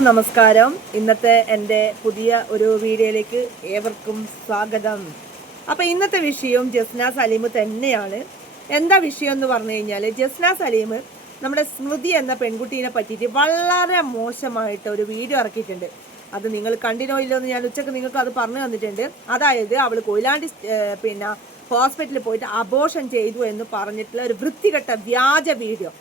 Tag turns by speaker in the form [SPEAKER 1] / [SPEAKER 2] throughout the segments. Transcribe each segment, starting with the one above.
[SPEAKER 1] എല്ലാവർക്കും നമസ്കാരം. ഇന്നത്തെ എന്റെ പുതിയ ഒരു വീഡിയോയിലേക്ക് ഏവർക്കും സ്വാഗതം. അപ്പോൾ ഇന്നത്തെ വിഷയം ജസ്ന സലീം തന്നെയാണ്. എന്താ വിഷയം എന്ന് പറഞ്ഞു കഴിഞ്ഞാൽ ജസ്ന സലീം നമ്മുടെ സ്മൃതി എന്ന പെൺകുട്ടീനെ പറ്റിയിട്ട് വളരെ മോശമായിട്ട് ഒരു വീഡിയോ ഇറക്കിയിട്ടുണ്ട്. അത് നിങ്ങൾ കണ്ടിനോ ഇല്ലോ എന്ന് ഞാൻ ഉച്ചയ്ക്ക് നിങ്ങൾക്ക് അത് പറഞ്ഞു തന്നിട്ടുണ്ട്. അതായത് അവൾ കൊയിലാണ്ടി പിന്നെ ഹോസ്പിറ്റലിൽ പോയിട്ട് അബോഷൻ ചെയ്തു എന്ന് പറഞ്ഞിട്ടുള്ള ഒരു വൃത്തികെട്ട വ്യാജ വീഡിയോ.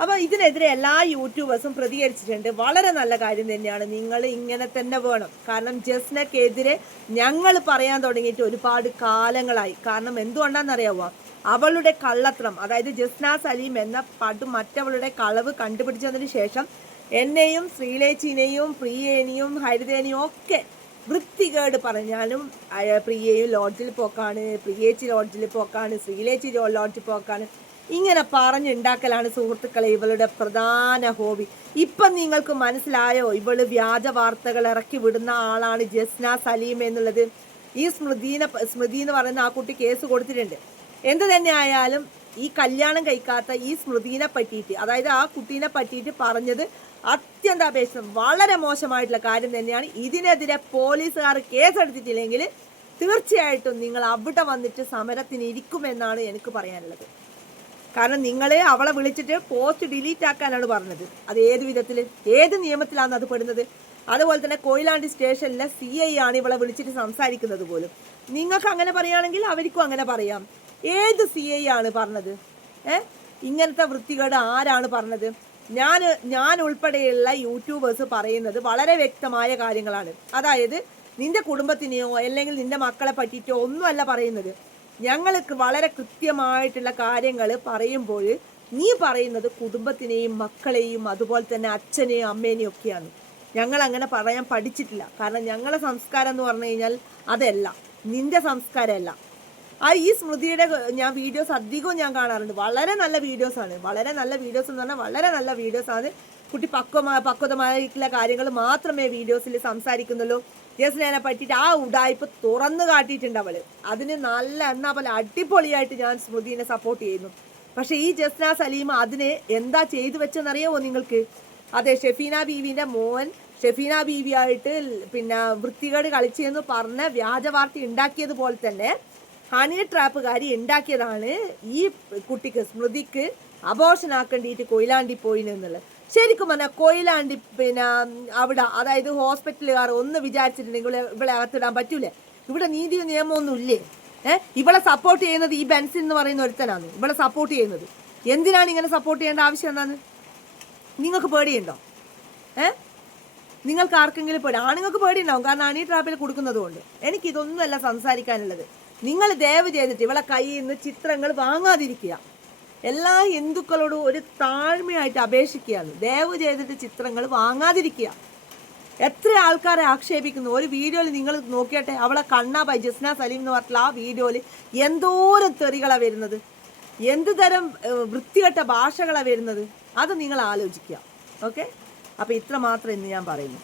[SPEAKER 1] അപ്പോൾ ഇതിനെതിരെ എല്ലാ യൂട്യൂബേഴ്സും പ്രതികരിച്ചിട്ടുണ്ട്. വളരെ നല്ല കാര്യം തന്നെയാണ്. നിങ്ങൾ ഇങ്ങനെ തന്നെ വേണം. കാരണം ജസ്നക്കെതിരെ ഞങ്ങൾ പറയാൻ തുടങ്ങിയിട്ട് ഒരുപാട് കാലങ്ങളായി. കാരണം എന്തുകൊണ്ടാണെന്നറിയാമോ അവളുടെ കള്ളത്രം അതായത് ജസ്ന സലീം എന്ന പട് മറ്റവളുടെ കളവ് കണ്ടുപിടിച്ചതിന് ശേഷം എന്നെയും ശ്രീലേച്ചിനെയും പ്രിയേനെയും ഹരിതേനെയും ഒക്കെ വൃത്തികേട് പറഞ്ഞാലും പ്രിയയും ലോഡ്ജിൽ പോക്കാണ് പ്രിയേച്ചി ലോഡ്ജിൽ പോക്കാണ് ശ്രീലേച്ചി ലോഡ്ജിൽ പോക്കാണ്. ഇങ്ങനെ പറഞ്ഞുണ്ടാക്കലാണ് സുഹൃത്തുക്കളെ ഇവളുടെ പ്രധാന ഹോബി. ഇപ്പം നിങ്ങൾക്ക് മനസ്സിലായോ? ഇവൾ വ്യാജ വാർത്തകൾ ഇറക്കി വിടുന്ന ആളാണ് ജസ്ന സലീം എന്നുള്ളത്. ഈ സ്മൃതിനെ സ്മൃതി എന്ന് പറയുന്ന ആ കുട്ടി കേസ് കൊടുത്തിട്ടുണ്ട്. എന്ത് തന്നെ ആയാലും ഈ കല്യാണം കഴിക്കാത്ത ഈ സ്മൃതിനെ പറ്റിയിട്ട് അതായത് ആ കുട്ടീനെ പറ്റിയിട്ട് പറഞ്ഞത് അത്യന്താപേക്ഷിതം വളരെ മോശമായിട്ടുള്ള കാര്യം തന്നെയാണ്. ഇതിനെതിരെ പോലീസുകാർ കേസെടുത്തിട്ടില്ലെങ്കിൽ തീർച്ചയായിട്ടും നിങ്ങൾ അവിടെ വന്നിട്ട് സമരത്തിന് ഇരിക്കുമെന്നാണ് എനിക്ക് പറയാനുള്ളത്. കാരണം നിങ്ങളെ അവളെ വിളിച്ചിട്ട് പോസ്റ്റ് ഡിലീറ്റ് ആക്കാനാണ് പറഞ്ഞത്. അത് ഏത് വിധത്തിൽ? ഏത് നിയമത്തിലാണ് അത് പെടുന്നത്? അതുപോലെ തന്നെ കൊയിലാണ്ടി സ്റ്റേഷനിലെ സി ഐ ആണ് ഇവളെ വിളിച്ചിട്ട് സംസാരിക്കുന്നത് പോലും. നിങ്ങൾക്ക് അങ്ങനെ പറയുകയാണെങ്കിൽ അവർക്കും അങ്ങനെ പറയാം. ഏത് സി ഐ ആണ് പറഞ്ഞത്? ഏ? ഇങ്ങനത്തെ വൃത്തികേട് ആരാണ് പറഞ്ഞത്? ഞാൻ ഞാൻ ഉൾപ്പെടെയുള്ള യൂട്യൂബേഴ്സ് പറയുന്നത് വളരെ വ്യക്തമായ കാര്യങ്ങളാണ്. അതായത് നിന്റെ കുടുംബത്തിനെയോ അല്ലെങ്കിൽ നിന്റെ മക്കളെ പറ്റിയിട്ടോ ഒന്നുമല്ല പറയുന്നത്. ഞങ്ങൾക്ക് വളരെ കൃത്യമായിട്ടുള്ള കാര്യങ്ങൾ പറയുമ്പോൾ നീ പറയുന്നത് കുടുംബത്തിനെയും മക്കളെയും അതുപോലെ തന്നെ അച്ഛനെയും അമ്മേനെയും ഒക്കെയാണ്. ഞങ്ങൾ അങ്ങനെ പറയാൻ പഠിച്ചിട്ടില്ല. കാരണം ഞങ്ങളെ സംസ്കാരം എന്ന് പറഞ്ഞു കഴിഞ്ഞാൽ അതല്ല. നിന്റെ സംസ്കാരമല്ല. ആ ഈ സ്മൃതിയുടെ ഞാൻ വീഡിയോസ് അധികവും ഞാൻ കാണാറുണ്ട്. വളരെ നല്ല വീഡിയോസാണ് വളരെ നല്ല വീഡിയോസ് എന്ന് പറഞ്ഞാൽ വളരെ നല്ല വീഡിയോസാണ് കുട്ടി പക്വമായ പക്വതമായിട്ടുള്ള കാര്യങ്ങൾ മാത്രമേ വീഡിയോസിൽ സംസാരിക്കുന്നുള്ളൂ. ജസ്നേനെ പറ്റിയിട്ട് ആ ഉടായ്പ തുറന്നു കാട്ടിയിട്ടുണ്ട് അവൾ. അതിന് നല്ല എന്നാ പോലെ അടിപൊളിയായിട്ട് ഞാൻ സ്മൃതിനെ സപ്പോർട്ട് ചെയ്യുന്നു. പക്ഷെ ഈ ജസ്ന സലീമ അതിനെ എന്താ ചെയ്തു വെച്ചെന്നറിയാമോ നിങ്ങൾക്ക്? അതെ ഷെഫീന ബീവിന്റെ മോൻ ഷെഫീന ബീവിയായിട്ട് പിന്നെ വൃത്തികേട് കളിച്ചെന്ന് പറഞ്ഞ വ്യാജ വാർത്ത ഉണ്ടാക്കിയതുപോലെ തന്നെ ഹണി ട്രാപ്പുകാരി ഉണ്ടാക്കിയതാണ് ഈ കുട്ടിക്ക് സ്മൃതിക്ക് അബോഷൻ ആക്കേണ്ടിയിട്ട് കൊയിലാണ്ടി പോയി എന്നുള്ളത്. ശരിക്കും പറഞ്ഞാൽ കൊയിലാണ്ടി പിന്നെ അവിടെ അതായത് ഹോസ്പിറ്റലുകാർ ഒന്ന് വിചാരിച്ചിട്ടുണ്ടെങ്കിൽ ഇവിടെ അകത്തിടാൻ പറ്റൂലേ. ഇവിടെ നീതിയും നിയമമൊന്നും ഇല്ലേ? ഏഹ് ഇവളെ സപ്പോർട്ട് ചെയ്യുന്നത് ഈ ബെൻസിൻ എന്ന് പറയുന്ന ഒരുത്തനാണ്. ഇവളെ സപ്പോർട്ട് ചെയ്യുന്നത്. എന്തിനാണ് ഇങ്ങനെ സപ്പോർട്ട് ചെയ്യേണ്ട ആവശ്യം എന്താണ്? നിങ്ങൾക്ക് പേടിയുണ്ടോ? ഏ? നിങ്ങൾക്ക് ആർക്കെങ്കിലും പേടി? ആണുങ്ങൾക്ക് പേടിയുണ്ടാവും. കാരണം അണി ട്രാപ്പിൽ കൊടുക്കുന്നത് കൊണ്ട് എനിക്കിതൊന്നുമല്ല സംസാരിക്കാനുള്ളത്. നിങ്ങൾ ദയവ് ചെയ്തിട്ട് ഇവളെ കയ്യിൽ നിന്ന് ചിത്രങ്ങൾ വാങ്ങാതിരിക്കുക. എല്ലാ ഹിന്ദുക്കളോടും ഒരു താഴ്മയായിട്ട് അപേക്ഷിക്കുകയാണ്. ദയവ് ചെയ്തിട്ട് ചിത്രങ്ങൾ വാങ്ങാതിരിക്കുക. എത്ര ആൾക്കാരെ ആക്ഷേപിക്കുന്നു. ഒരു വീഡിയോയിൽ നിങ്ങൾ നോക്കിയട്ടെ അവളെ കണ്ണ ബൈ ജസ്ന സലീം എന്ന് പറഞ്ഞിട്ടുള്ള ആ വീഡിയോയിൽ എന്തോരം തെറികളാണ് വരുന്നത്. എന്ത് തരം വൃത്തികെട്ട ഭാഷകളാണ് വരുന്നത്. അത് നിങ്ങൾ ആലോചിക്കുക. ഓക്കെ? അപ്പോൾ ഇത്ര മാത്രം ഇന്ന് ഞാൻ പറയുന്നു.